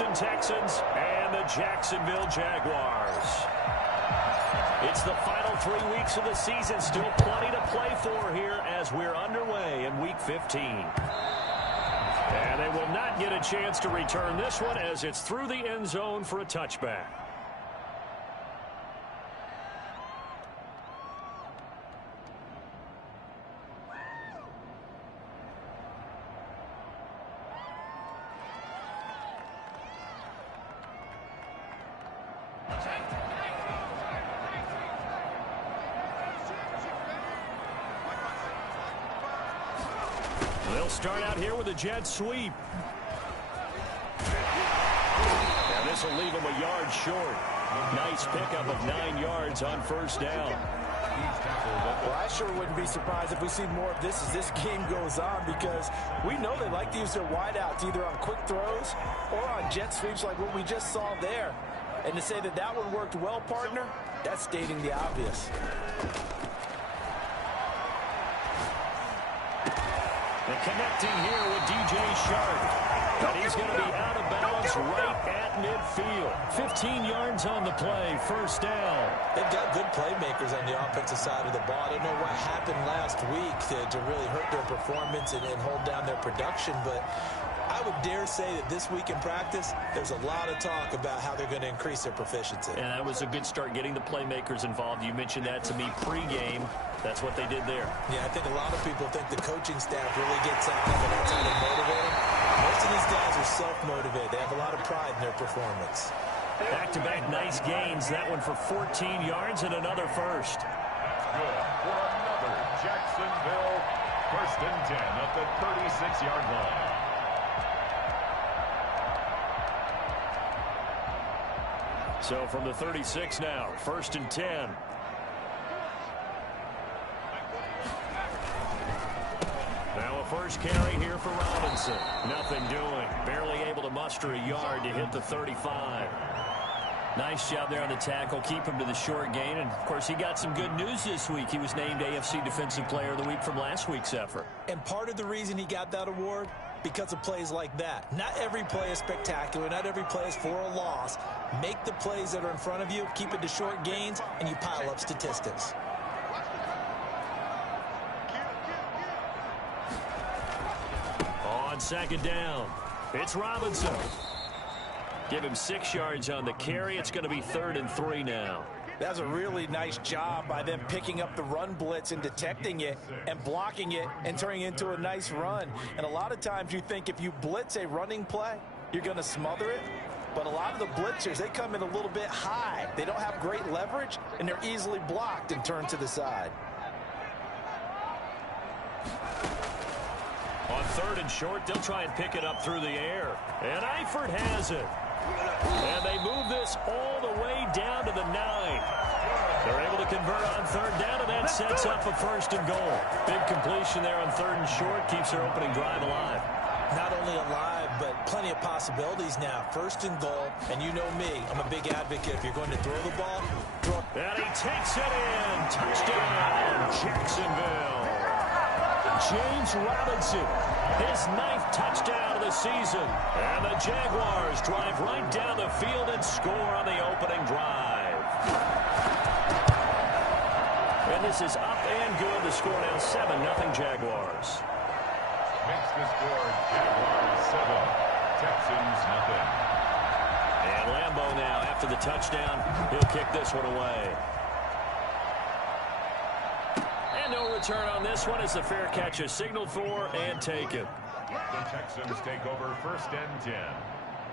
Houston Texans and the Jacksonville Jaguars. It's the final 3 weeks of the season. Still plenty to play for here as we're underway in Week 15. And they will not get a chance to return this one as it's through the end zone for a touchback. They'll start out here with a jet sweep. Now this will leave them a yard short. Nice pickup of 9 yards on first down. Well, I sure wouldn't be surprised if we see more of this as this game goes on, because we know they like to use their wideouts either on quick throws or on jet sweeps like what we just saw there. And to say that that one worked well, partner, that's stating the obvious. And connecting here with DJ Shark. And he's going to be out of bounds right at midfield. 15 yards on the play, first down. They've got good playmakers on the offensive side of the ball. I don't know what happened last week to really hurt their performance and hold down their production, but I would dare say that this week in practice, there's a lot of talk about how they're going to increase their proficiency. And that was a good start getting the playmakers involved. You mentioned that to me pregame. That's what they did there. Yeah, I think a lot of people think the coaching staff really gets out of it, and that's how they motivate them. Most of these guys are self-motivated. They have a lot of pride in their performance. Back-to-back nice gains. That one for 14 yards and another first. That's good for another Jacksonville 1st and 10 at the 36-yard line. So from the 36 now, 1st and 10. Now a first carry here for Robinson. Nothing doing. Barely able to muster a yard to hit the 35. Nice job there on the tackle. Keep him to the short gain. And, of course, he got some good news this week. He was named AFC Defensive Player of the Week from last week's effort. And part of the reason he got that award, because of plays like that. Not every play is spectacular. Not every play is for a loss. Make the plays that are in front of you, keep it to short gains, and you pile up statistics. On second down, it's Robinson. Give him 6 yards on the carry. It's going to be 3rd and 3 now. That's a really nice job by them picking up the run blitz and detecting it and blocking it and turning it into a nice run. And a lot of times you think if you blitz a running play, you're going to smother it. But a lot of the blitzers, they come in a little bit high. They don't have great leverage, and they're easily blocked and turned to the side. On 3rd and short, they'll try and pick it up through the air. And Eifert has it. And they move this all the way down to the 9. They're able to convert on 3rd down, and that sets up a 1st and goal. Big completion there on 3rd and short. Keeps their opening drive alive. Not only alive, but plenty of possibilities now. 1st and goal, and you know me, I'm a big advocate. If you're going to throw the ball, throw. And he takes it in. Touchdown, Jacksonville. James Robinson, his 9th touchdown of the season. And the Jaguars drive right down the field and score on the opening drive. And this is up and good. The score now 7-0 Jaguars. Makes the score Jaguars 7, Texans nothing. And Lambeau now, after the touchdown, he'll kick this one away. And no return on this one as the fair catch is signaled for and taken. The Texans take over 1st and 10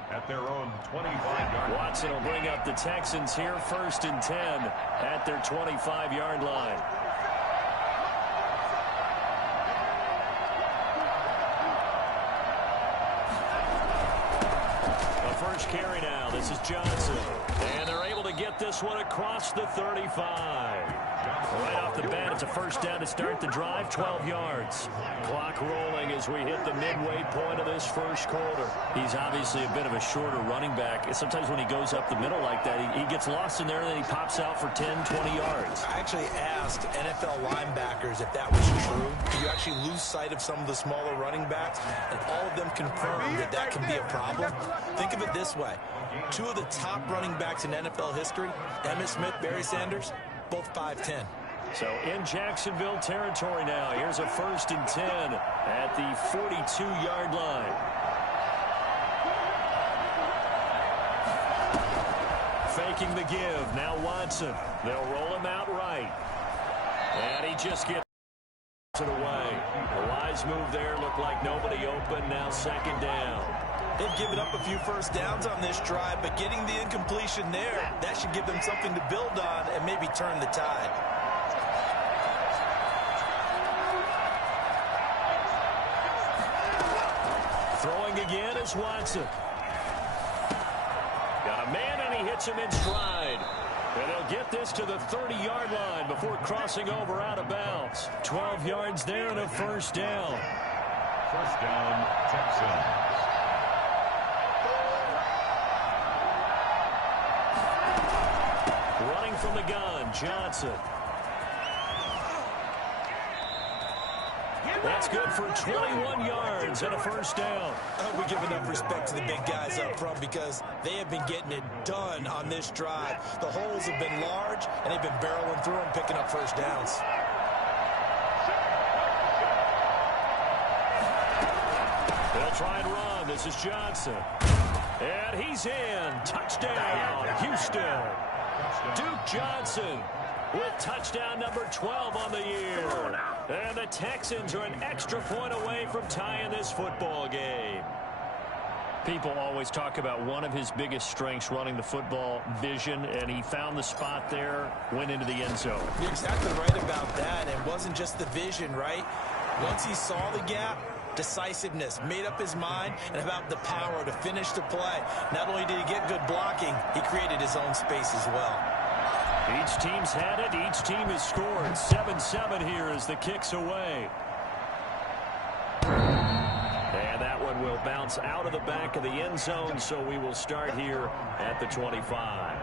at their own 25-yard line. Watson will bring up the Texans here 1st and 10 at their 25-yard line. A first carry now. This is Johnson. And they're able to get this one across the 35. Right off the bat, it's a first down to start the drive, 12 yards. Clock rolling as we hit the midway point of this first quarter. He's obviously a bit of a shorter running back. Sometimes when he goes up the middle like that, he gets lost in there and then he pops out for 10, 20 yards. I actually asked NFL linebackers if that was true. Do you actually lose sight of some of the smaller running backs? And all of them confirmed that that can be a problem. Think of it this way. Two of the top running backs in NFL history, Emmitt Smith, Barry Sanders, both 5'10". So in Jacksonville territory now. Here's a 1st and 10 at the 42-yard line. Faking the give. Now Watson. They'll roll him out right. And he just gets it away. A wise move there. Looked like nobody open. Now 2nd down. They've given up a few first downs on this drive, but getting the incompletion there, that should give them something to build on and maybe turn the tide. Throwing again is Watson. Got a man, and he hits him in stride. And they'll get this to the 30-yard line before crossing over out of bounds. 12 yards there and a 1st down. 1st down, Texans. Running from the gun, Johnson. That's good for 21 yards and a 1st down. We give enough respect to the big guys up front because they have been getting it done on this drive. The holes have been large, and they've been barreling through them, picking up first downs. They'll try and run. This is Johnson. And he's in. Touchdown, Houston. Duke Johnson with touchdown number 12 on the year. And the Texans are an extra point away from tying this football game. People always talk about one of his biggest strengths running the football, vision, and he found the spot there, went into the end zone. You're exactly right about that. It wasn't just the vision, right? Once he saw the gap, decisiveness, made up his mind, and about the power to finish the play. Not only did he get good blocking, he created his own space as well. Each team's had it. Each team has scored. 7-7 here as the kick's away. And that one will bounce out of the back of the end zone, so we will start here at the 25.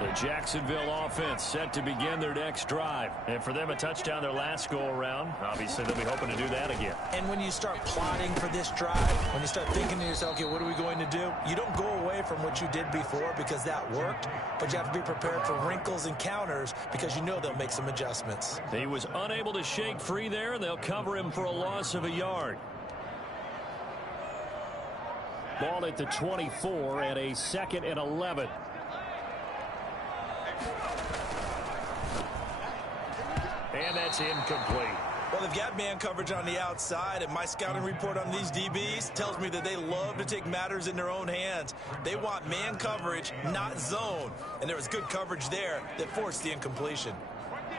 The Jacksonville offense set to begin their next drive. And for them, a touchdown their last go-around. Obviously, they'll be hoping to do that again. And when you start plotting for this drive, when you start thinking to yourself, okay, what are we going to do? You don't go away from what you did before because that worked, but you have to be prepared for wrinkles and counters because you know they'll make some adjustments. He was unable to shake free there, and they'll cover him for a loss of a yard. Ball at the 24 and a 2nd and 11. And that's incomplete. Well, they've got man coverage on the outside, and my scouting report on these DBs tells me that they love to take matters in their own hands. They want man coverage, not zone. And there was good coverage there that forced the incompletion.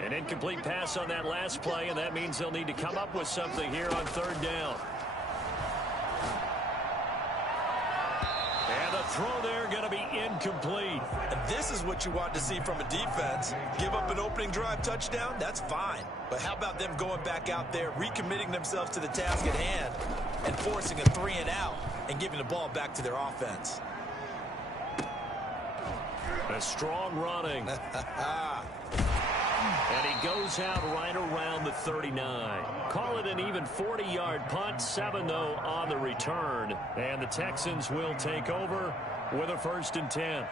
An incomplete pass on that last play, and that means they'll need to come up with something here on 3rd down. And the throw there going to be incomplete. And this is what you want to see from a defense. Give up an opening drive touchdown, that's fine. But how about them going back out there, recommitting themselves to the task at hand, and forcing a 3-and-out and giving the ball back to their offense? A strong running. And he goes out right around the 39. Call it an even 40-yard punt. 7, though, on the return. And the Texans will take over with a 1st and 10.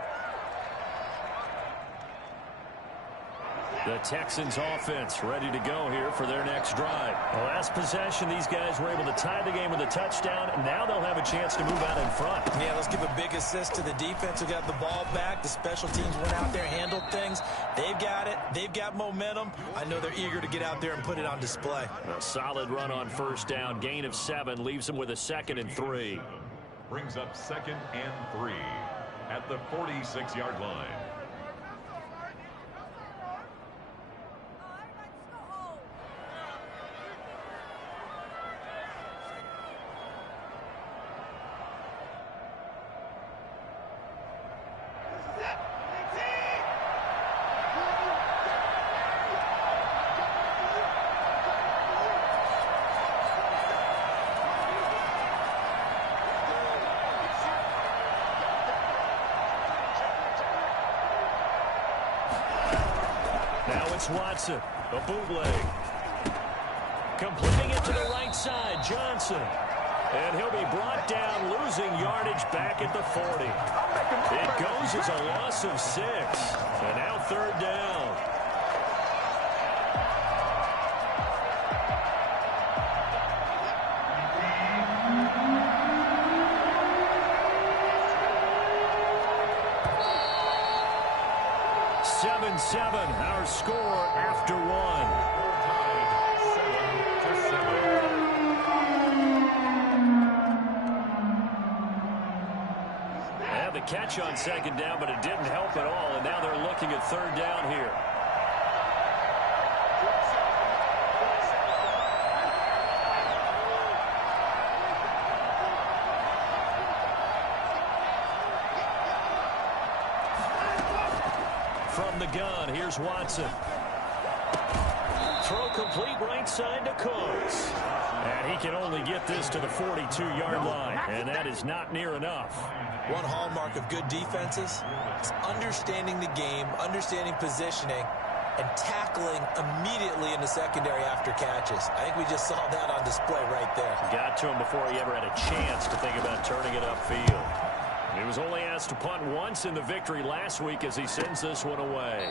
The Texans offense ready to go here for their next drive. The last possession, these guys were able to tie the game with a touchdown. Now they'll have a chance to move out in front. Yeah, let's give a big assist to the defense who got the ball back. The special teams went out there, handled things. They've got it. They've got momentum. I know they're eager to get out there and put it on display. A solid run on 1st down. Gain of 7 leaves them with a 2nd and 3. Brings up 2nd and 3 at the 46-yard line. It's Watson. A bootleg. Completing it to the right side. Johnson. And he'll be brought down, losing yardage back at the 40. It goes as a loss of 6. And now third down. Our score after 1. The catch on second down, but it didn't help at all, and now they're looking at third down here. From the gun, here's Watson. Throw complete right side to Cooks. And he can only get this to the 42-yard line, and that is not near enough. One hallmark of good defenses is understanding the game, understanding positioning, and tackling immediately in the secondary after catches. I think we just saw that on display right there. Got to him before he ever had a chance to think about turning it upfield. He was only asked to punt once in the victory last week as he sends this one away.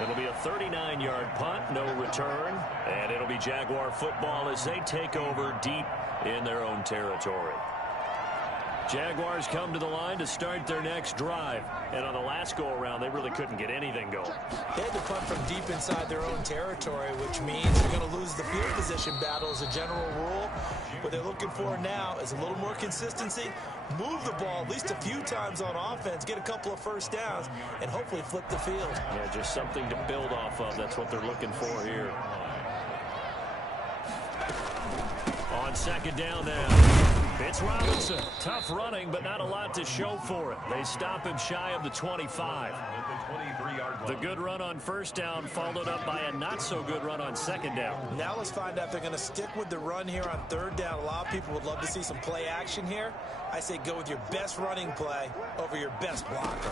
It'll be a 39-yard punt, no return, and it'll be Jaguar football as they take over deep in their own territory. Jaguars come to the line to start their next drive, and on the last go-around, they really couldn't get anything going. They had to punt from deep inside their own territory, which means they're going to lose the field position battle as a general rule. What they're looking for now is a little more consistency, move the ball at least a few times on offense, get a couple of first downs, and hopefully flip the field. Yeah, just something to build off of. That's what they're looking for here. On second down now. It's Robinson. Tough running, but not a lot to show for it. They stop him shy of the 25. The good run on first down followed up by a not-so-good run on second down. Now let's find out if they're going to stick with the run here on third down. A lot of people would love to see some play action here. I say go with your best running play over your best blocker.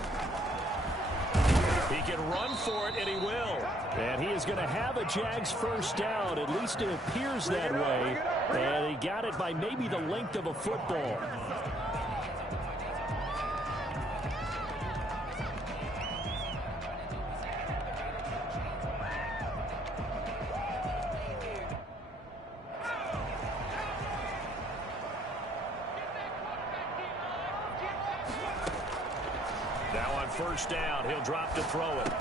He can run for it, and he will. And he is going to have a Jags first down. At least it appears that way. And he got it by maybe the length of a football. Now on first down, he'll drop to throw it.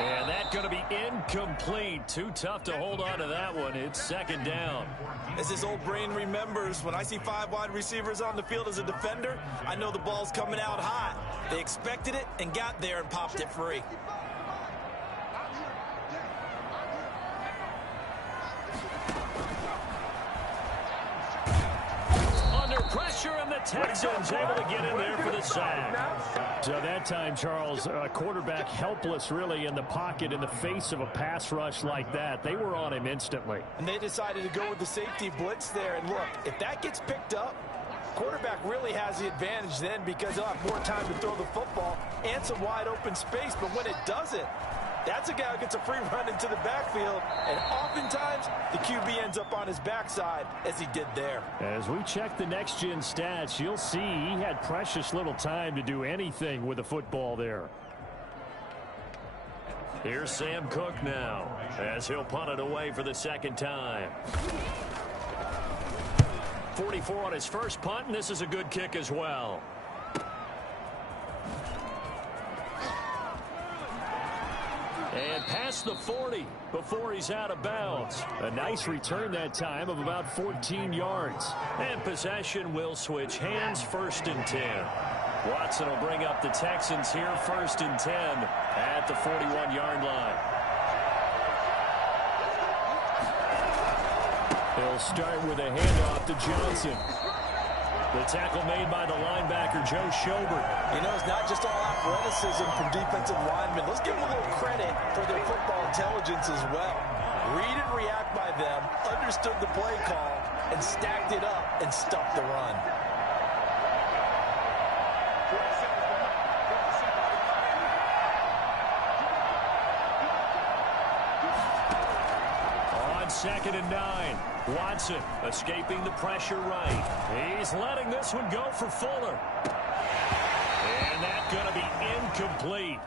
And that's going to be incomplete. Too tough to hold on to that one. It's second down. As his old brain remembers, when I see 5 wide receivers on the field as a defender, I know the ball's coming out hot. They expected it and got there and popped it free. Pressure, and the Texans able to get in there for the sack. So that time, Charles, quarterback helpless really in the pocket in the face of a pass rush like that. They were on him instantly. And they decided to go with the safety blitz there. And look, if that gets picked up, quarterback really has the advantage then because he'll have more time to throw the football and some wide open space. But when it doesn't, that's a guy who gets a free run into the backfield, and oftentimes the QB ends up on his backside as he did there. As we check the next-gen stats, you'll see he had precious little time to do anything with the football there. Here's Sam Cook now as he'll punt it away for the second time. 44 on his first punt, and this is a good kick as well. And past the 40 before he's out of bounds. A nice return that time of about 14 yards. And possession will switch hands, 1st and 10. Watson will bring up the Texans here, 1st and 10 at the 41-yard line. He'll start with a handoff to Johnson. The tackle made by the linebacker, Joe Schobert. You know, it's not just all athleticism from defensive linemen. Let's give them a little credit for their football intelligence as well. Read and react by them, understood the play call, and stacked it up and stuffed the run. 2nd and 9. Watson escaping the pressure right. He's letting this one go for Fuller. And that's going to be incomplete.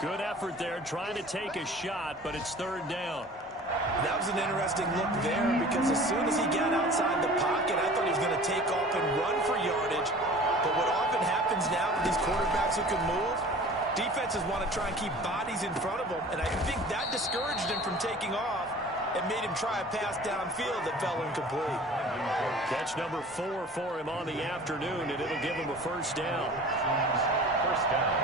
Good effort there trying to take a shot, but it's 3rd down. That was an interesting look there because as soon as he got outside the pocket, I thought he was going to take off and run for yardage. But what often happens now with these quarterbacks who can move, defenses want to try and keep bodies in front of them, and I think that discouraged him from taking off and made him try a pass downfield that fell incomplete. Catch number 4 for him on the afternoon, and it'll give him a 1st down. First down.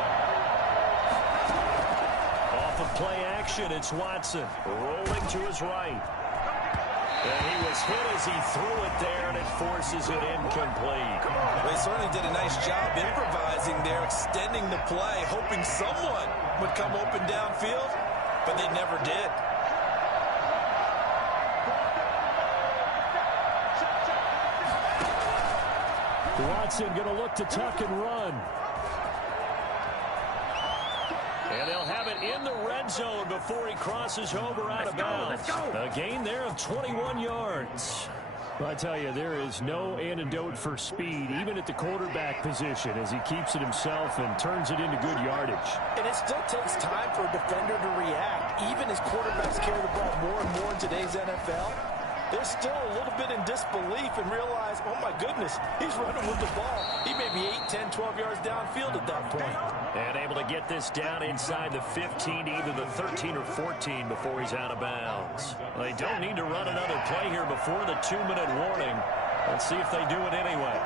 Off of play action, it's Watson rolling to his right. And he was hit as he threw it there, and it forces it incomplete. They certainly did a nice job improvising there, extending the play, hoping someone would come open downfield, but they never did. Watson going to look to tuck and run. And they'll have it in the red zone before he crosses over out of bounds. A gain there of 21 yards. Well, I tell you, there is no antidote for speed, even at the quarterback position, as he keeps it himself and turns it into good yardage. And it still takes time for a defender to react. Even as quarterbacks carry the ball more and more in today's NFL, they're still a little bit in disbelief and realize, oh my goodness, he's running with the ball. He may be 8, 10, 12 yards downfield at that point. And able to get this down inside the 15 to either the 13 or 14 before he's out of bounds. They don't need to run another play here before the 2-minute warning. Let's see if they do it anyway.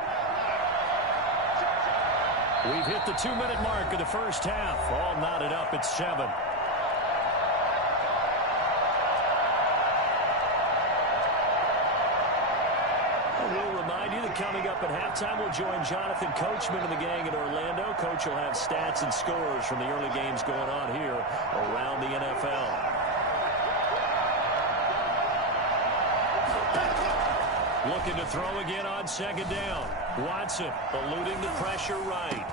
We've hit the 2-minute mark of the first half. All knotted up at 7. Coming up at halftime, we'll join Jonathan Coachman and the gang in Orlando. Coach will have stats and scores from the early games going on here around the NFL. Looking to throw again on 2nd down. Watson eluding the pressure right.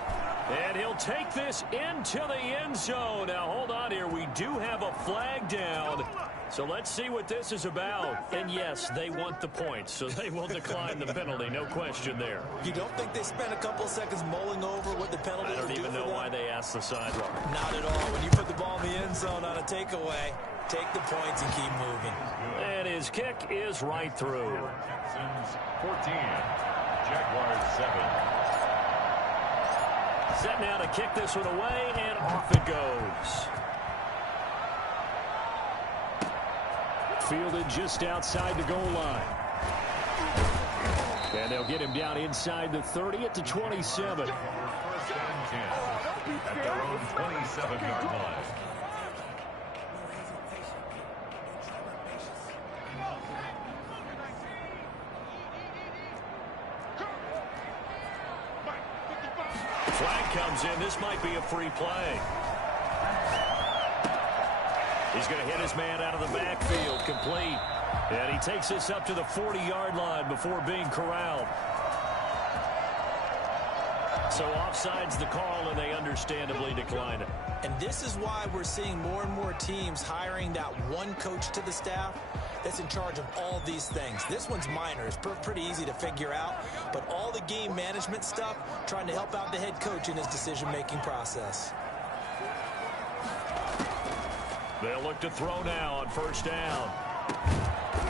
And he'll take this into the end zone. Now, hold on here. We do have a flag down. So let's see what this is about. And yes, they want the points, so they will decline the penalty. No question there. You don't think they spent a couple of seconds mulling over what the penalty I don't even know why they asked the sideline. Not at all. When you put the ball in the end zone on a takeaway, take the points and keep moving. And his kick is right through. Texans 14, Jaguars 7. Set now to kick this one away, and off it goes. Fielded just outside the goal line. And they'll get him down inside the 30 at the 27. 1st and 10 at their own 27-yard line. Flag comes in. This might be a free play. He's going to hit his man out of the backfield, complete. And he takes this up to the 40-yard line before being corralled. So offside's the call, and they understandably decline it. And this is why we're seeing more and more teams hiring that one coach to the staff that's in charge of all these things. This one's minor. It's pretty easy to figure out. But all the game management stuff, trying to help out the head coach in his decision-making process. They'll look to throw now on 1st down.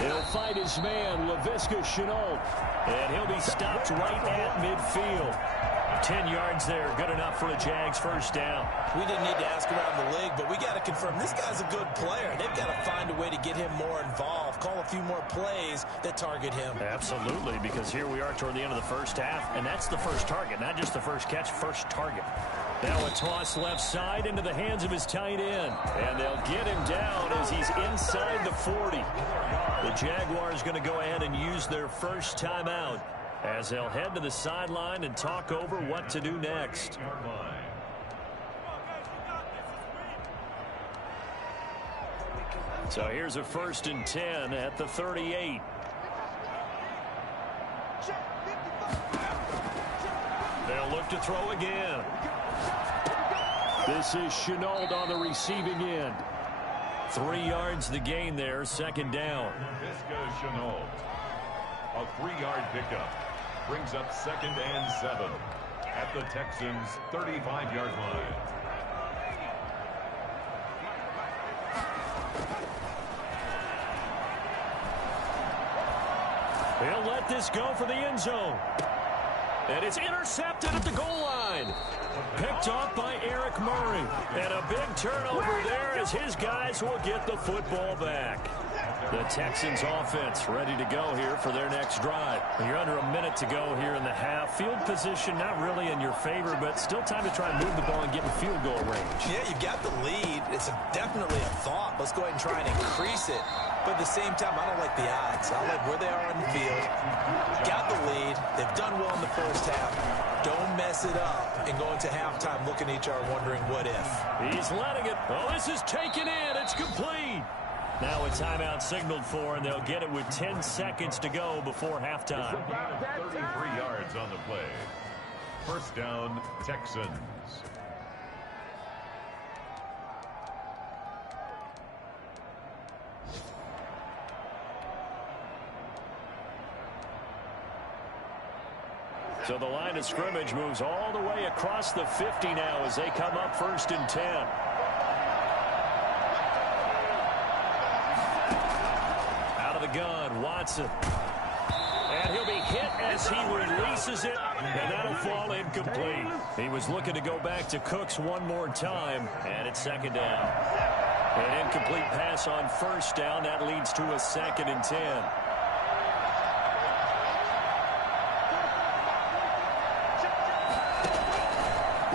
He'll fight his man, Laviska Shenault, and he'll be stopped right at midfield. 10 yards there, good enough for a Jags 1st down. We didn't need to ask around the league, but we got to confirm this guy's a good player. They've got to find a way to get him more involved, call a few more plays that target him. Absolutely, because here we are toward the end of the first half, and that's the first target, not just the first catch, first target. Now a toss left side into the hands of his tight end. And they'll get him down as he's inside the 40. The Jaguars going to go ahead and use their first timeout as they'll head to the sideline and talk over what to do next. So here's a 1st and 10 at the 38. They'll look to throw again. This is Shenault on the receiving end. 3 yards the gain there, second down. A 3-yard pickup brings up 2nd and 7 at the Texans' 35-yard line. He'll let this go for the end zone. And it's intercepted at the goal line. Picked off by Eric Murray. And a big turnover there as his guys will get the football back. The Texans offense ready to go here for their next drive. You're under a minute to go here in the half. Field position not really in your favor, but still time to try and move the ball and get in field goal range. Yeah, you've got the lead. It's definitely a thought. Let's go ahead and try and increase it. But at the same time, I don't like the odds. I like where they are on the field. Got the lead. They've done well in the first half. Don't mess it up and go into halftime looking at each other wondering what if. He's letting it. Oh, this is taken in. It's complete. Now a timeout signaled for, and they'll get it with 10 seconds to go before halftime. 33 yards on the play. First down, Texans. So the line of scrimmage moves all the way across the 50 now as they come up 1st and 10. Out of the gun, Watson. And he'll be hit as he releases it, and that'll fall incomplete. He was looking to go back to Cooks one more time, and it's 2nd down. An incomplete pass on 1st down. That leads to a 2nd and 10.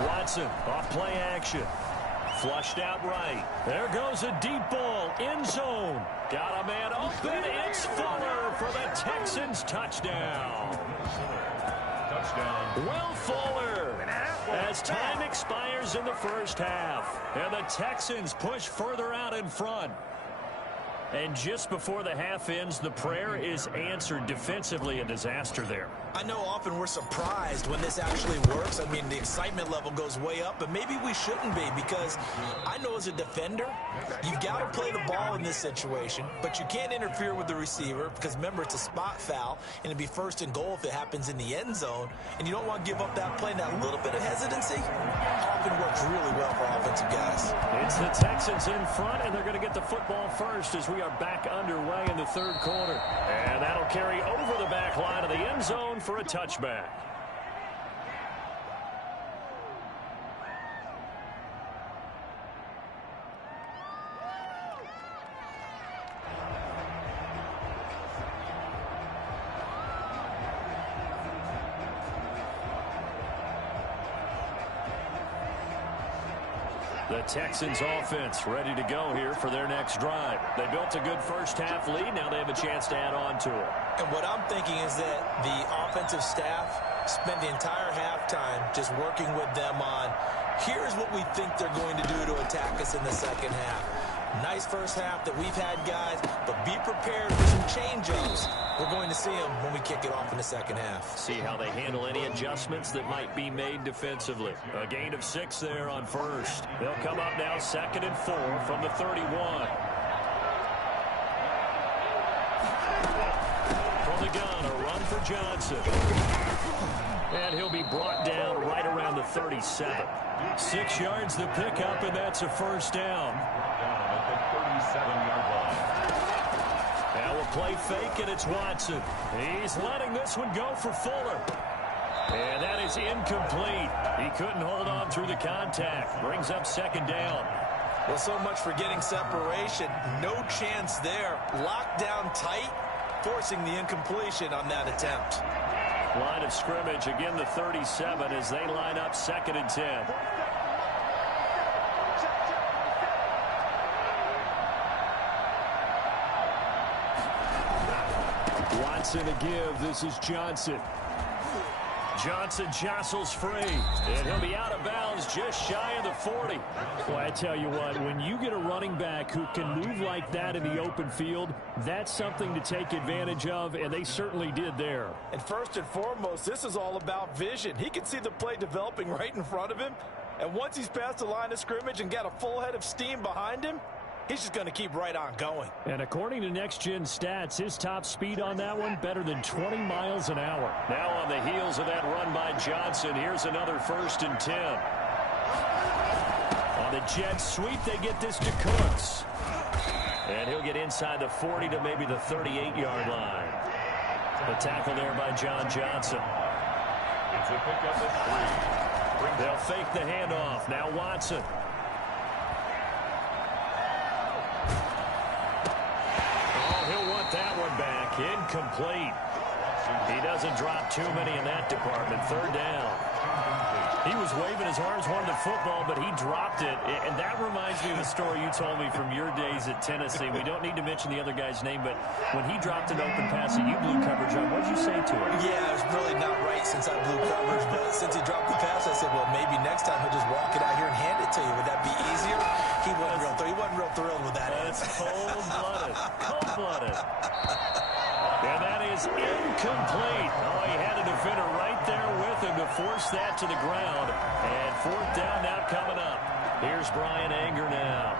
Watson off play action. Flushed out right. There goes a deep ball. End zone. Got a man open. It's Fuller for the Texans touchdown. Touchdown. Will Fuller as time expires in the first half. And the Texans push further out in front. And just before the half ends, the prayer is answered. Defensively, a disaster there. I know often we're surprised when this actually works. I mean, the excitement level goes way up, but maybe we shouldn't be, because I know as a defender, you've got to play the ball in this situation, but you can't interfere with the receiver because, remember, it's a spot foul, and it'd be 1st and goal if it happens in the end zone, and you don't want to give up that play. And that little bit of hesitancy often works really well for offensive guys. It's the Texans in front, and they're going to get the football first as we are back underway in the 3rd quarter. And that'll carry over the back line of the end zone for a touchback. The Texans offense ready to go here for their next drive. They built a good first half lead. Now they have a chance to add on to it. And what I'm thinking is that the offensive staff spent the entire halftime just working with them on, here's what we think they're going to do to attack us in the second half. Nice first half that we've had, guys, but be prepared for some change-ups. We're going to see them when we kick it off in the second half. See how they handle any adjustments that might be made defensively. A gain of 6 there on 1st. They'll come up now 2nd and 4 from the 31. From the gun, a run for Johnson. And he'll be brought down right around the 37. 6 yards the pickup, and that's a 1st down. At the 37-yard line. Now we'll play fake, and it's Watson. He's letting this one go for Fuller. And that is incomplete. He couldn't hold on through the contact. Brings up 2nd down. Well, so much for getting separation. No chance there. Locked down tight, forcing the incompletion on that attempt. Line of scrimmage, again the 37 as they line up 2nd and 10. Watson a give. This is Johnson. Johnson jostles free, and he'll be out of bounds just shy of the 40. Well, I tell you what, when you get a running back who can move like that in the open field, that's something to take advantage of, and they certainly did there. And first and foremost, this is all about vision. He can see the play developing right in front of him, and once he's past the line of scrimmage and got a full head of steam behind him, he's just going to keep right on going. And according to Next Gen Stats, his top speed on that one, better than 20 miles an hour. Now on the heels of that run by Johnson, here's another 1st and 10. On the Jets sweep, they get this to Cooks. And he'll get inside the 40 to maybe the 38-yard line. The tackle there by John Johnson. It's a pickup at 3. They'll fake the handoff. Now Watson. Oh, he'll want that one back. Incomplete. He doesn't drop too many in that department. 3rd down. He was waving his arms, wanted the football, but he dropped it. And that reminds me of a story you told me from your days at Tennessee. We don't need to mention the other guy's name, but when he dropped an open pass that you blew coverage on, what did you say to him? Yeah, it was really not right since I blew coverage, but since he dropped the pass, I said, well, maybe next time he'll just walk it out here and hand it to you. Would that be easier? He wasn't real thrilled with that. That's cold-blooded. Cold-blooded. And that is incomplete. Oh, he had a defender right there with him to force that to the ground. And 4th down now coming up. Here's Brian Anger now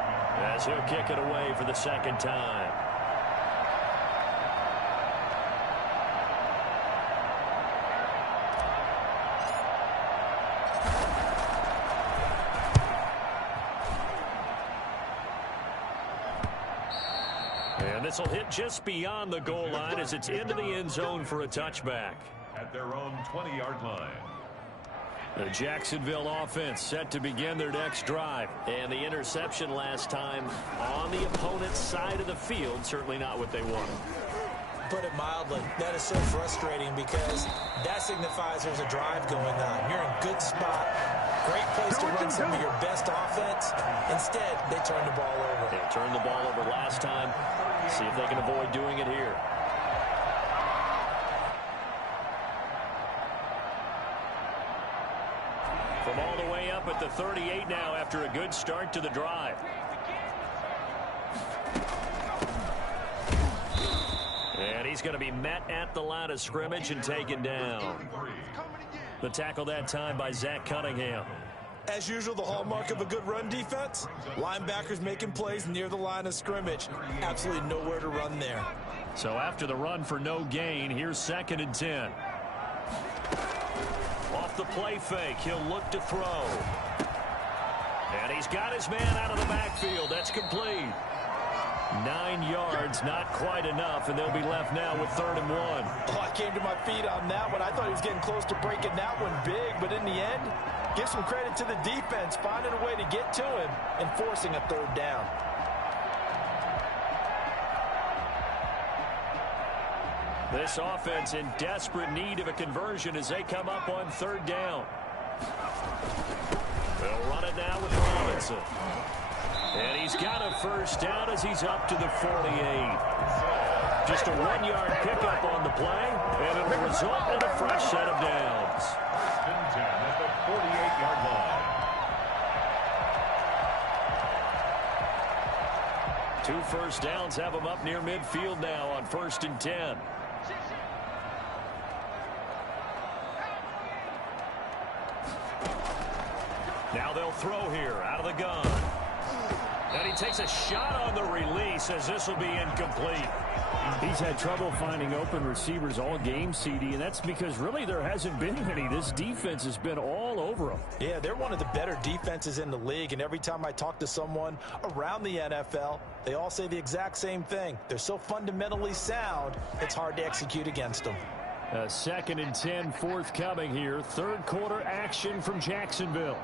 as he'll kick it away for the 2nd time. And this will hit just beyond the goal line as it's into the end zone for a touchback. At their own 20-yard line. The Jacksonville offense set to begin their next drive. And the interception last time on the opponent's side of the field, certainly not what they wanted. Put it mildly, that is so frustrating because that signifies there's a drive going on. You're in a good spot, great place to run some of your best offense. Instead, they turn the ball over. They turned the ball over last time. See if they can avoid doing it here. From all the way up at the 38 now after a good start to the drive. And he's going to be met at the line of scrimmage and taken down. The tackle that time by Zach Cunningham. As usual, the hallmark of a good run defense, linebackers making plays near the line of scrimmage. Absolutely nowhere to run there. So after the run for no gain, here's 2nd and 10. Off the play fake, he'll look to throw. And he's got his man out of the backfield. That's complete. 9 yards, not quite enough, and they'll be left now with 3rd and 1. Oh, I came to my feet on that one. I thought he was getting close to breaking that one big, but in the end, give some credit to the defense, finding a way to get to him and forcing a 3rd down. This offense in desperate need of a conversion as they come up on 3rd down. They'll run it now with Robinson. And he's got a 1st down as he's up to the 48. Just a 1-yard pickup on the play, and it will result in a fresh set of downs. 10 at the 48-yard line. 2 first downs have them up near midfield now on 1st and 10. Now they'll throw here out of the gun. And he takes a shot on the release as this will be incomplete. He's had trouble finding open receivers all game, CD, and that's because really there hasn't been any. This defense has been all over them. Yeah, they're one of the better defenses in the league, and every time I talk to someone around the NFL, they all say the exact same thing. They're so fundamentally sound, it's hard to execute against them. 2nd and 10 forthcoming here. 3rd quarter action from Jacksonville.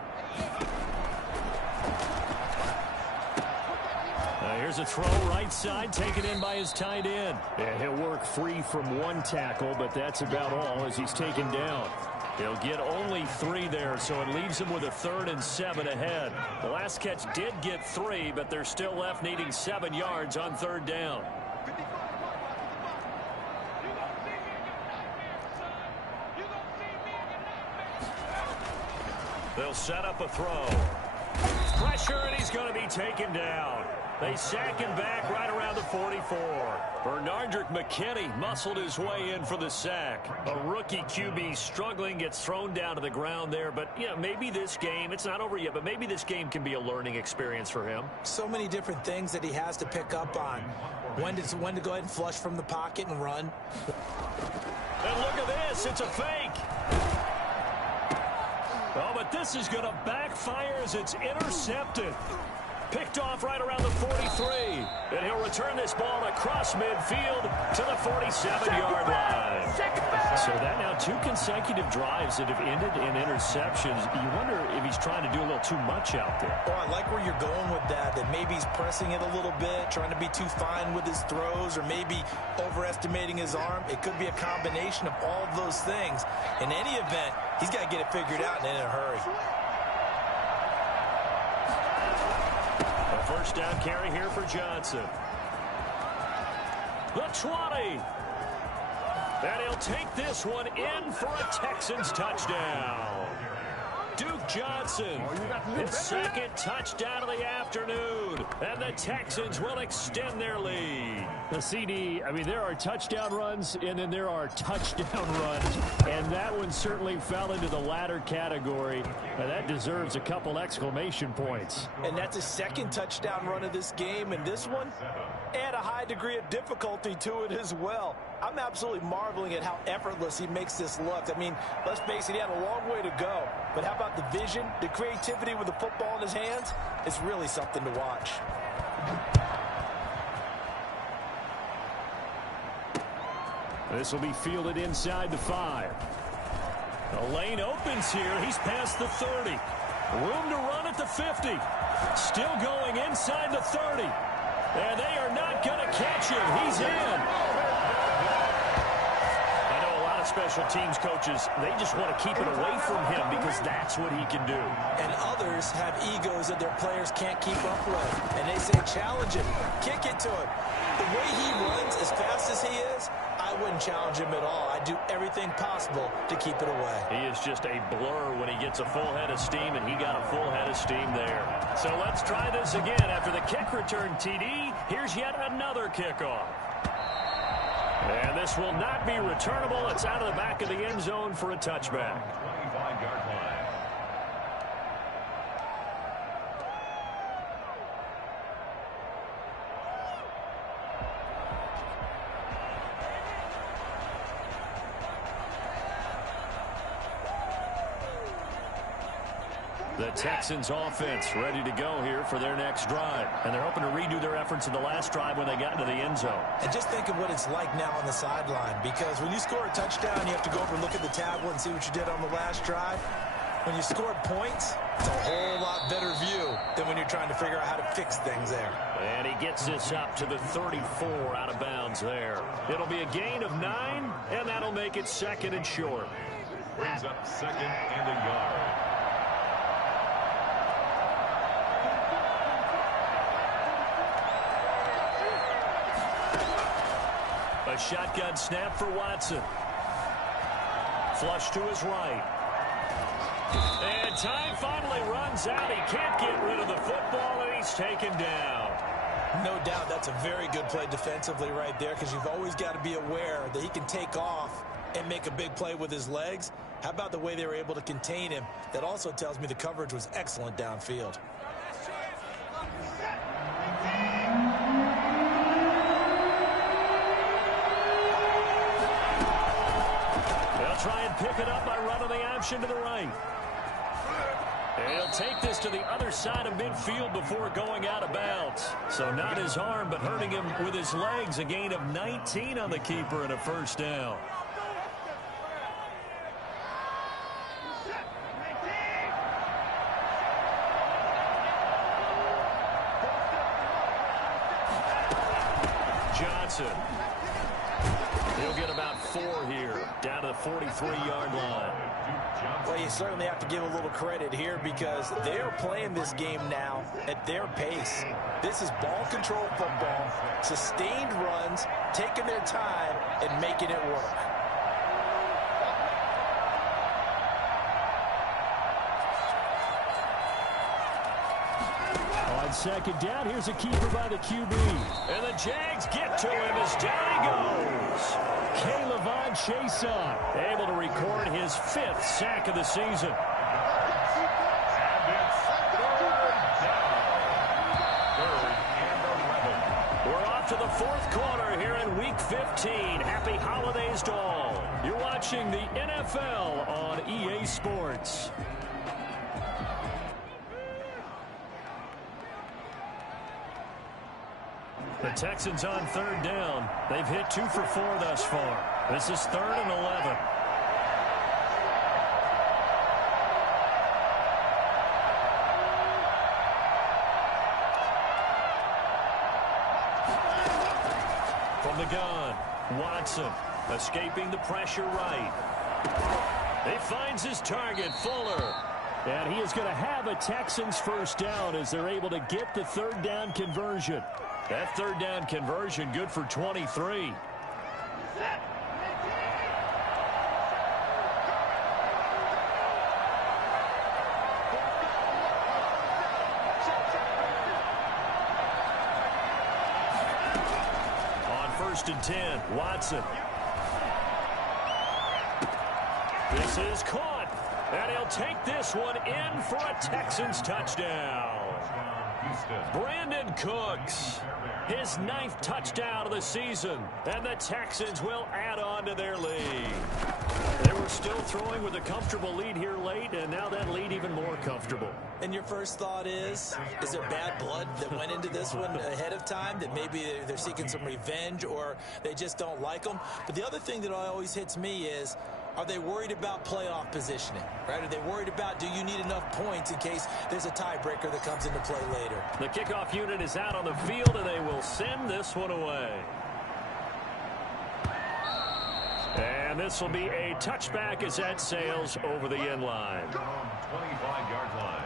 Here's a throw right side, taken in by his tight end. And he'll work free from 1 tackle, but that's about all as he's taken down. He'll get only 3 there, so it leaves him with a 3rd and 7 ahead. The last catch did get 3, but they're still left needing 7 yards on 3rd down. They'll set up a throw. Pressure, and he's going to be taken down. They sack him back right around the 44. Bernardrick McKinney muscled his way in for the sack. A rookie QB struggling, gets thrown down to the ground there. But, yeah, maybe this game, it's not over yet, but maybe this game can be a learning experience for him. So many different things that he has to pick up on. When to go ahead and flush from the pocket and run. And look at this, it's a fake. Oh, but this is going to backfire as it's intercepted. Picked off right around the 43. And he'll return this ball across midfield to the 47-yard line. So that now 2 consecutive drives that have ended in interceptions. You wonder if he's trying to do a little too much out there. Oh, I like where you're going with that maybe he's pressing it a little bit, trying to be too fine with his throws, or maybe overestimating his arm. It could be a combination of all of those things. In any event, he's got to get it figured out and in a hurry. First down carry here for Johnson. The 20. And he'll take this one in for a Texans touchdown. Duke Johnson, his second touchdown of the afternoon. And the Texans will extend their lead. The CD, I mean, there are touchdown runs, and then there are touchdown runs. And that one certainly fell into the latter category. That deserves a couple exclamation points. And that's his second touchdown run of this game. And this one, add a high degree of difficulty to it as well. I'm absolutely marveling at how effortless he makes this look. I mean, let's face it, he had a long way to go. But how about the vision, the creativity with the football in his hands? It's really something to watch. This will be fielded inside the 5. The lane opens here. He's past the 30. Room to run at the 50. Still going inside the 30. And they are not going to catch him. He's in. I know a lot of special teams coaches, they just want to keep it away from him because that's what he can do. And others have egos that their players can't keep up with. And they say, challenge him, kick it to him. The way he runs as fast as he is, I wouldn't challenge him at all. I'd do everything possible to keep it away. He is just a blur when he gets a full head of steam, and he got a full head of steam there. So let's try this again. After the kick return TD, here's yet another kickoff. And this will not be returnable. It's out of the back of the end zone for a touchback. 25-yard line. The Texans offense ready to go here for their next drive. And they're hoping to redo their efforts in the last drive when they got into the end zone. And just think of what it's like now on the sideline, because when you score a touchdown, you have to go over and look at the tablet and see what you did on the last drive. When you scored points, it's a whole lot better view than when you're trying to figure out how to fix things there. And he gets this up to the 34 out of bounds there. It'll be a gain of 9, and that'll make it second and short. Brings up second and a yard. A shotgun snap for Watson. Flush to his right. And time finally runs out. He can't get rid of the football, and he's taken down. No doubt that's a very good play defensively right there, because you've always got to be aware that he can take off and make a big play with his legs. How about the way they were able to contain him? That also tells me the coverage was excellent downfield. Try and pick it up by running the option to the right. And he'll take this to the other side of midfield before going out of bounds. So not his arm, but hurting him with his legs. A gain of 19 on the keeper and a first down. Johnson. He'll get about 4 here, down to the 43-yard line. Well, you certainly have to give a little credit here because they're playing this game now at their pace. This is ball control football, sustained runs, taking their time and making it work. I'd second down. Here's a keeper by the QB. And the Jags get to him as down he goes. K'Lavon Chaisson Able to record his 5th sack of the season. And it's third down. 3rd and 11. We're off to the 4th quarter here in Week 15. Happy holidays to all. You're watching the NFL on EA Sports. The Texans on 3rd down. They've hit 2 for 4 thus far. This is 3rd and 11. From the gun, Watson escaping the pressure right. He finds his target, Fuller. And he is going to have a Texans first down as they're able to get the 3rd down conversion. That 3rd down conversion good for 23. On 1st and 10, Watson. This is caught. And he'll take this one in for a Texans touchdown. Brandon Cooks, his 9th touchdown of the season, and the Texans will add on to their lead. They were still throwing with a comfortable lead here late, and now that lead even more comfortable. And your first thought is there bad blood that went into this one ahead of time, that maybe they're seeking some revenge or they just don't like them? But the other thing that always hits me is, are they worried about playoff positioning, right? Are they worried about, do you need enough points in case there's a tiebreaker that comes into play later? The kickoff unit is out on the field, and they will send this one away. And this will be a touchback as that sails over the end line. 25-yard line.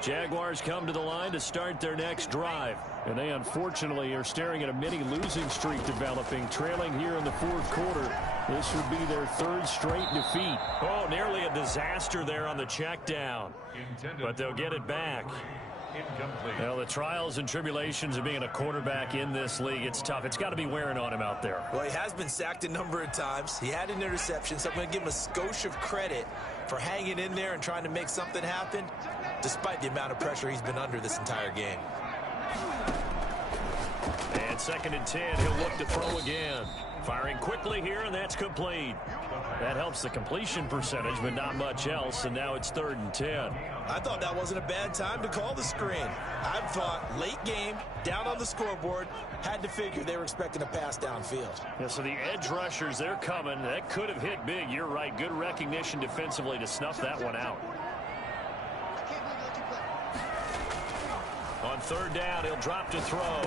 Jaguars come to the line to start their next drive. And they unfortunately are staring at a mini losing streak developing, trailing here in the 4th quarter. This would be their 3rd straight defeat. Oh, nearly a disaster there on the check down. But they'll get it back. Incomplete. Well, the trials and tribulations of being a quarterback in this league, it's tough. It's got to be wearing on him out there. Well, he has been sacked a number of times. He had an interception, so I'm going to give him a skosh of credit for hanging in there and trying to make something happen, despite the amount of pressure he's been under this entire game. And 2nd and 10, he'll look to throw again. Firing quickly here, and that's complete. That helps the completion percentage, but not much else, and now it's 3rd and 10. I thought that wasn't a bad time to call the screen. I thought late game, down on the scoreboard, had to figure they were expecting a pass downfield. Yeah, so the edge rushers, they're coming. That could have hit big. You're right. Good recognition defensively to snuff that one out. On 3rd down, he'll drop to throw.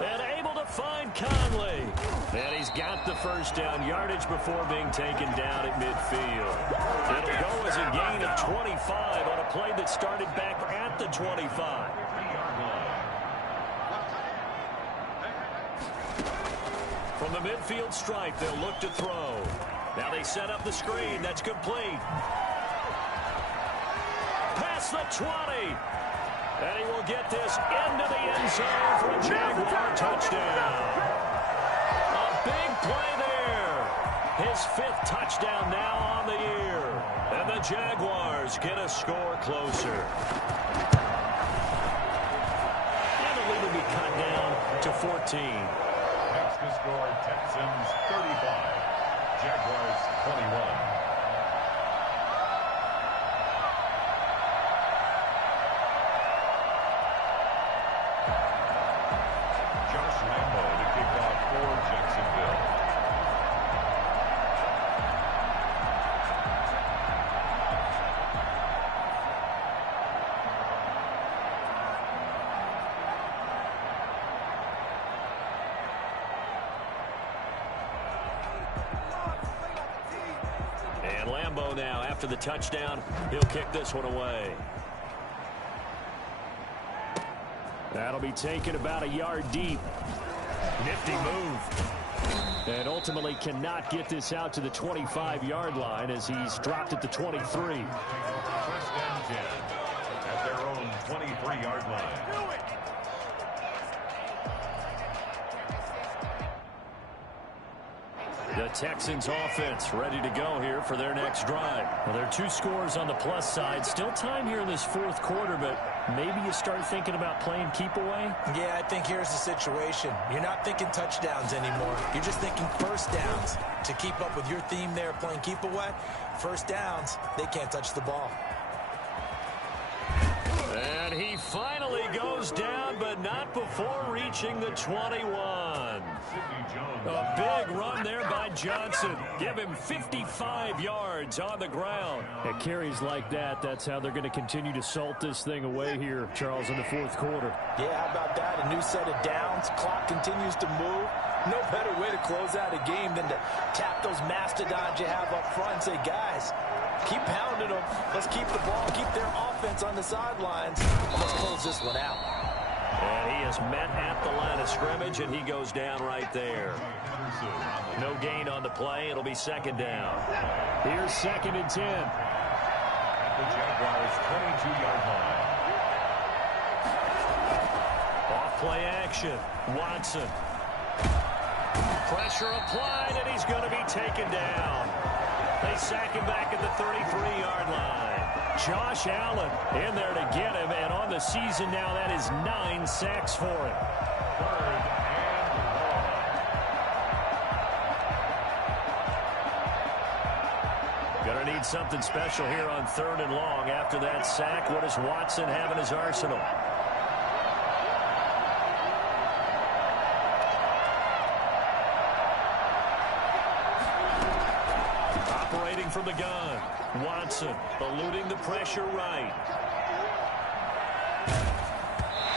And able to find Conley. And he's got the first down yardage before being taken down at midfield. It'll go as a gain of 25 on a play that started back at the 25. From the midfield stripe, they'll look to throw. Now they set up the screen. That's complete. Past the 20. And he will get this into the end zone for a Jaguar touchdown. A big play there. His 5th touchdown now on the year. And the Jaguars get a score closer. And the lead will be cut down to 14. Next to score, Texans 35. Jaguars 21. And Lambeau now, after the touchdown, he'll kick this one away. That'll be taken about a yard deep. Nifty move. And ultimately cannot get this out to the 25-yard line as he's dropped at the 23. First and 10 at their own 23-yard line. The Texans offense ready to go here for their next drive. Well, there are 2 scores on the plus side. Still time here in this 4th quarter, but maybe you start thinking about playing keep away? Yeah, I think here's the situation. You're not thinking touchdowns anymore. You're just thinking first downs. To keep up with your theme there, playing keep away, first downs, they can't touch the ball. And he finally goes down, but not before reaching the 21. A big run there by Johnson. Give him 55 yards on the ground. At carries like that, that's how they're going to continue to salt this thing away here, Charles, in the 4th quarter. Yeah, how about that? A new set of downs. Clock continues to move. No better way to close out a game than to tap those mastodons you have up front and say, guys, keep pounding them. Let's keep the ball, keep their offense on the sidelines. Let's close this one out. And he is met at the line of scrimmage, and he goes down right there. No gain on the play. It'll be 2nd down. Here's 2nd and 10. At the Jaguars' 22-yard line. Off play action. Watson. Pressure applied, and he's going to be taken down. They sack him back at the 33-yard line. Josh Allen in there to get him, and on the season now, that is 9 sacks for him. 3rd and 1. Going to need something special here on 3rd and long. After that sack, what does Watson have in his arsenal? Operating from the gun. Watson eluding the pressure right.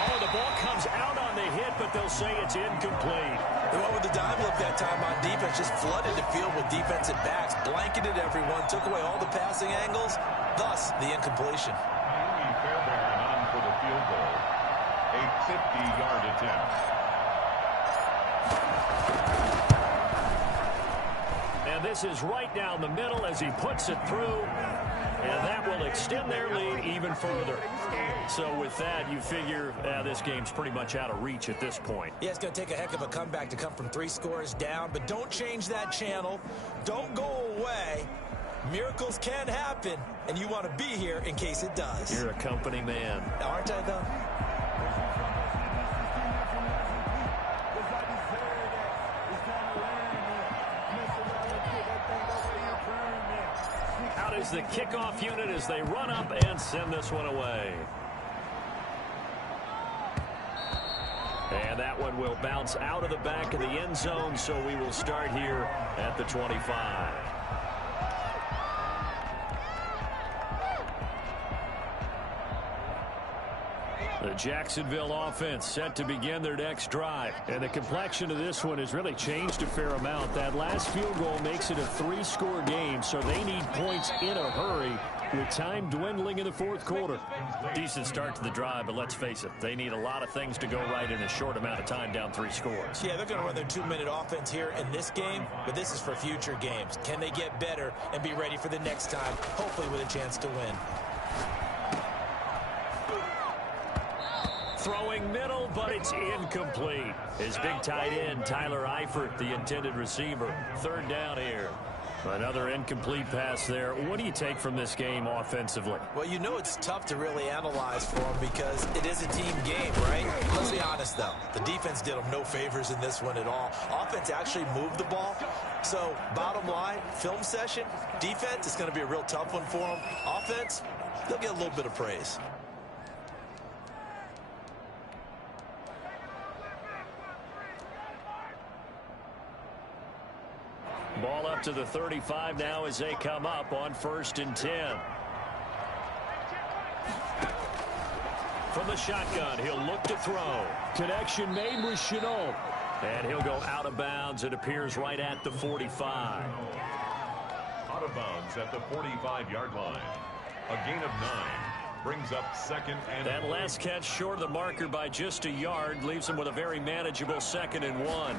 Oh, the ball comes out on the hit, but they'll say it's incomplete. They went with the dime look that time on defense, just flooded the field with defensive backs, blanketed everyone, took away all the passing angles, thus the incompletion. Amy Fairbairn on for the field goal. A 50-yard attempt. And this is right down the middle as he puts it through. And that will extend their lead even further. So with that, you figure this game's pretty much out of reach at this point. Yeah, it's going to take a heck of a comeback to come from 3 scores down, but don't change that channel. Don't go away. Miracles can happen, and you want to be here in case it does. You're a company man. Aren't I, though? Out is the kickoff unit as they run up and send this one away. And that one will bounce out of the back of the end zone, so we will start here at the 25. The Jacksonville offense set to begin their next drive. And the complexion of this one has really changed a fair amount. That last field goal makes it a 3-score game, so they need points in a hurry with time dwindling in the 4th quarter. Decent start to the drive, but let's face it, they need a lot of things to go right in a short amount of time down 3 scores. Yeah, they're going to run their 2-minute offense here in this game, but this is for future games. Can they get better and be ready for the next time, hopefully with a chance to win? Throwing middle, but it's incomplete. His big tight end, Tyler Eifert, the intended receiver. 3rd down here. Another incomplete pass there. What do you take from this game offensively? Well, you know it's tough to really analyze for them because it is a team game, right? Let's be honest, though. The defense did them no favors in this one at all. Offense actually moved the ball. So, bottom line, film session, defense is going to be a real tough one for them. Offense, they'll get a little bit of praise. Ball up to the 35 now as they come up on 1st and 10. From the shotgun, he'll look to throw. Connection made with Chenault. And he'll go out of bounds. It appears right at the 45. Out of bounds at the 45-yard line. A gain of 9. Brings up 2nd and That last catch short of the marker by just a yard leaves him with a very manageable 2nd and 1.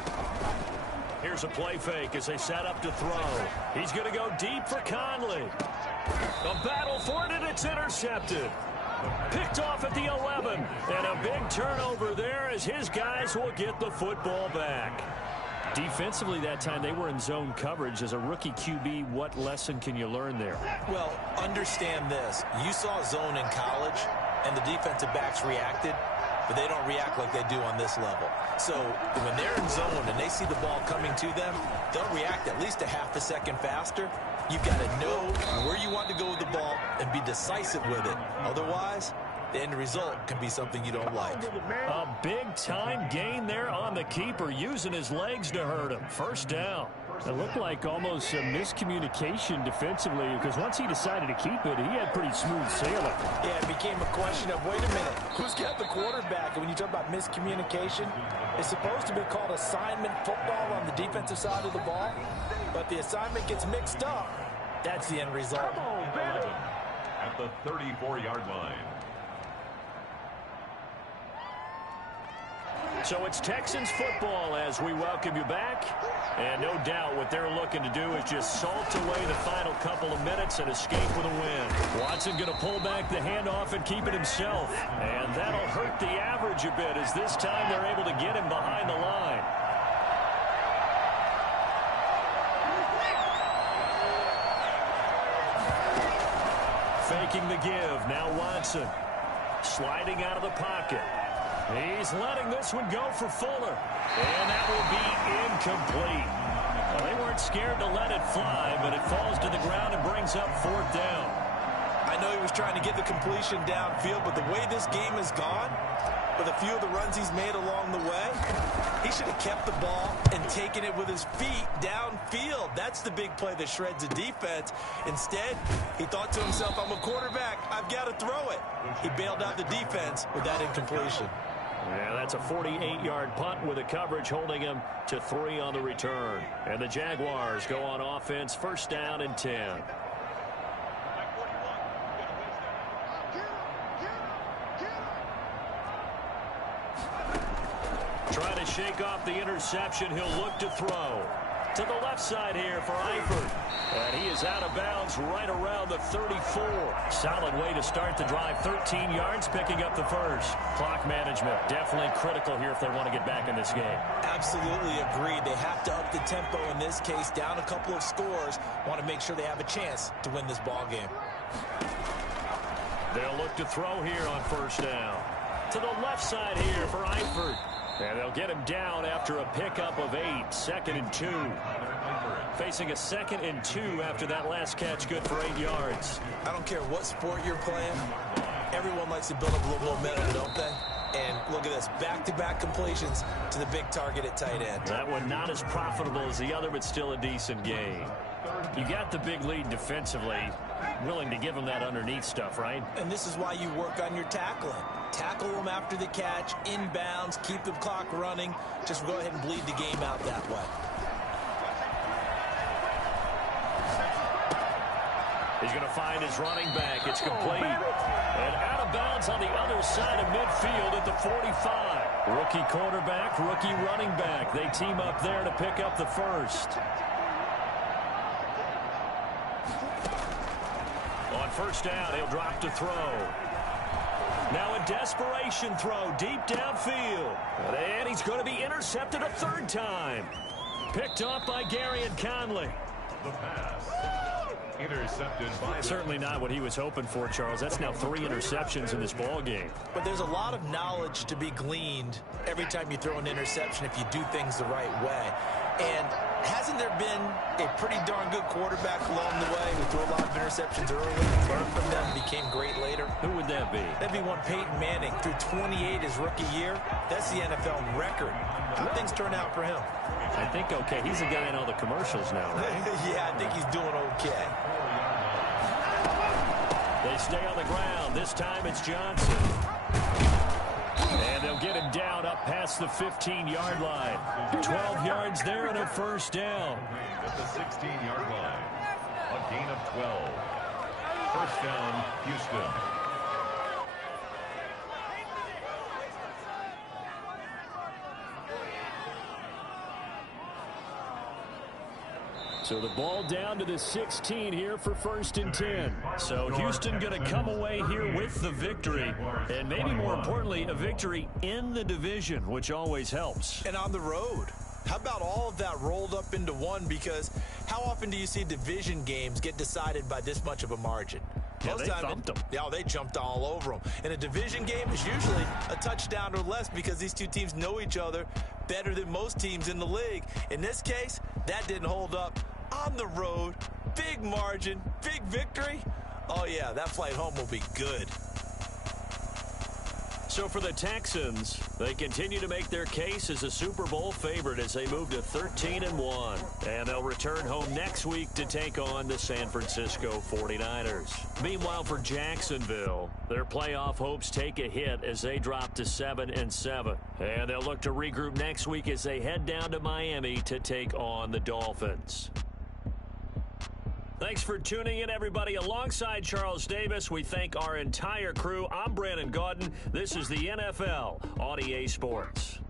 Here's a play fake as they set up to throw. He's going to go deep for Conley. A battle for it, and it's intercepted. Picked off at the 11. And a big turnover there as his guys will get the football back. Defensively that time, they were in zone coverage. As a rookie QB, what lesson can you learn there? Well, understand this. You saw zone in college, and the defensive backs reacted, but they don't react like they do on this level. So when they're in zone and they see the ball coming to them, they'll react at least a half a second faster. You've got to know where you want to go with the ball and be decisive with it. Otherwise, the end result can be something you don't like. A big-time gain there on the keeper, using his legs to hurt him. First down. It looked like almost a miscommunication defensively, because once he decided to keep it, he had pretty smooth sailing. Yeah, it became a question of, wait a minute, who's got the quarterback? And when you talk about miscommunication, it's supposed to be called assignment football on the defensive side of the ball, but the assignment gets mixed up. That's the end result. At the 34-yard line. So it's Texans football as we welcome you back. And no doubt what they're looking to do is just salt away the final couple of minutes and escape with a win. Watson going to pull back the handoff and keep it himself. And that'll hurt the average a bit as this time they're able to get him behind the line. Faking the give. Now Watson sliding out of the pocket. He's letting this one go for Fuller. And that will be incomplete. Well, they weren't scared to let it fly, but it falls to the ground and brings up fourth down. I know he was trying to get the completion downfield, but the way this game has gone, with a few of the runs he's made along the way, he should have kept the ball and taken it with his feet downfield. That's the big play that shreds the defense. Instead, he thought to himself, I'm a quarterback, I've got to throw it. He bailed out the defense with that incompletion. Yeah, that's a 48-yard punt with a coverage holding him to 3 on the return. And the Jaguars go on offense, first down and 10. Trying to shake off the interception. He'll look to throw. To the left side here for Eifert. And he is out of bounds right around the 34. Solid way to start the drive. 13 yards, picking up the first. Clock management definitely critical here if they want to get back in this game. Absolutely agreed. They have to up the tempo in this case. Down a couple of scores. Want to make sure they have a chance to win this ball game. They'll look to throw here on first down. To the left side here for Eifert. And they'll get him down after a pickup of 8. 2nd and 2. Facing a 2nd and 2 after that last catch, good for 8 yards. I don't care what sport you're playing. Everyone likes to build up a little momentum, don't they? And look at this, back-to-back completions to the big target at tight end. That one not as profitable as the other, but still a decent gain. You got the big lead defensively. Willing to give them that underneath stuff, right? And this is why you work on your tackling. Tackle them after the catch, inbounds, keep the clock running. Just go ahead and bleed the game out that way. He's going to find his running back. It's complete. And out of bounds on the other side of midfield at the 45. Rookie quarterback, rookie running back. They team up there to pick up the first. On first down, he'll drop to throw. Now a desperation throw deep downfield. And he's going to be intercepted a third time. Picked off by Gary and Conley. The pass. Intercepted by... Certainly not what he was hoping for, Charles. That's now 3 interceptions in this ball game. But there's a lot of knowledge to be gleaned every time you throw an interception if you do things the right way. And hasn't there been a pretty darn good quarterback along the way who threw a lot of interceptions early, learned from them, became great later? Who would that be? That'd be one Peyton Manning. Threw 28 his rookie year. That's the NFL record. How things turn out for him? I think okay. He's the guy in all the commercials now, right? Yeah, I think he's doing okay. They stay on the ground. This time it's Johnson. And they'll get him down up past the 15-yard line. 12 yards there and a first down. At the 16-yard line. A gain of 12. First down, Houston. So the ball down to the 16 here for 1st and 10. So Houston going to come away here with the victory. And maybe more importantly, a victory in the division, which always helps. And on the road. How about all of that rolled up into one? Because how often do you see division games get decided by this much of a margin? Yeah, they thumped them. Yeah, they jumped all over them. And a division game is usually a touchdown or less because these two teams know each other better than most teams in the league. In this case, that didn't hold up. On the road, big margin, big victory. Oh, yeah, that flight home will be good. So for the Texans, they continue to make their case as a Super Bowl favorite as they move to 13-1. And they'll return home next week to take on the San Francisco 49ers. Meanwhile, for Jacksonville, their playoff hopes take a hit as they drop to 7-7. And they'll look to regroup next week as they head down to Miami to take on the Dolphins. Thanks for tuning in, everybody. Alongside Charles Davis, we thank our entire crew. I'm Brandon Gaudin. This is the NFL on EA Sports.